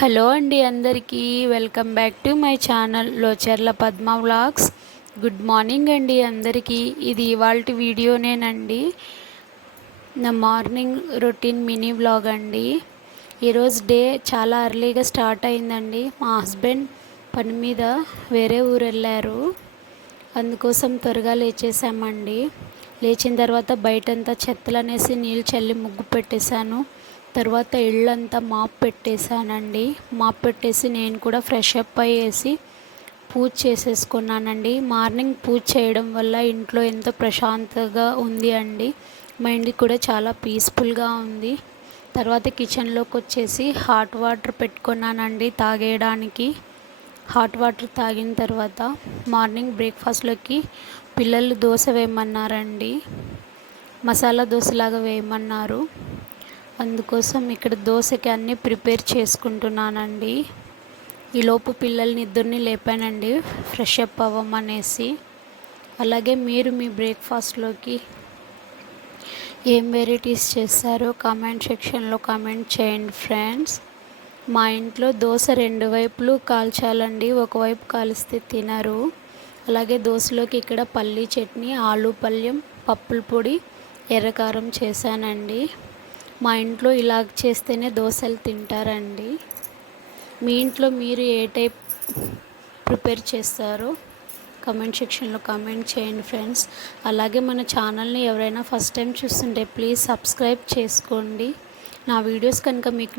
Hello అండి అందరికీ welcome back to my channel Locherla Padma vlogs. Good morning అండి అందరికీ. ఇది ఇవాల్టి వీడియోనేనండి, నా మార్నింగ్ రొటీన్ మినీ వ్లాగ్ అండి. ఈరోజు డే చాలా అర్లీగా స్టార్ట్ అయిందండి. మా హస్బెండ్ పని మీద వేరే ఊరు వెళ్ళారు, అందుకోసం త్వరగా లేచేసామండి. లేచిన తర్వాత బయటంతా చెత్తలనేసి నీళ్ళు చల్లి ముగ్గు పెట్టేశాను. తర్వాత ఇళ్ళంతా మాప్ పెట్టేశానండి. మాప్ పెట్టేసి నేను కూడా ఫ్రెష్ అప్ అయ్యేసి పూజ చేసేసుకున్నానండి. మార్నింగ్ పూజ చేయడం వల్ల ఇంట్లో ఎంతో ప్రశాంతంగా ఉంది అండి. మైండ్ కూడా చాలా పీస్ఫుల్గా ఉంది. తర్వాత కిచెన్లోకి వచ్చేసి హాట్ వాటర్ పెట్టుకున్నానండి తాగేయడానికి. హాట్ వాటర్ తాగిన తర్వాత మార్నింగ్ బ్రేక్ఫాస్ట్లోకి పిల్లలు దోశ వేయమన్నారండి. మసాలా దోశలాగా వేయమన్నారు. అందుకోసం ఇక్కడ దోశకి అన్నీ ప్రిపేర్ చేసుకుంటున్నానండి. ఈలోపు పిల్లల్ని ఇద్దరిని లేపానండి ఫ్రెష్ అప్ అవ్వమనేసి. అలాగే మీరు మీ బ్రేక్ఫాస్ట్లోకి ఏం వెరైటీస్ చేస్తారో కామెంట్ సెక్షన్లో కామెంట్ చేయండి ఫ్రెండ్స్. మా ఇంట్లో దోశ రెండు వైపులు కాల్చాలండి, ఒకవైపు కాలిస్తే తినరు. అలాగే దోశలోకి ఇక్కడ పల్లీ చట్నీ, ఆలు పల్యం, పప్పుల పొడి, ఎర్రకారం చేశానండి. మా ఇంట్లో ఇలా చేస్తేనే దోశలు తింటారండి. మీ ఇంట్లో మీరు ఏ టైప్ ప్రిపేర్ చేస్తారో కామెంట్ సెక్షన్లో కామెంట్ చేయండి ఫ్రెండ్స్. అలాగే మన ఛానల్ని ఎవరైనా ఫస్ట్ టైం చూస్తుంటే ప్లీజ్ సబ్స్క్రైబ్ చేసుకోండి. నా వీడియోస్ కనుక మీకు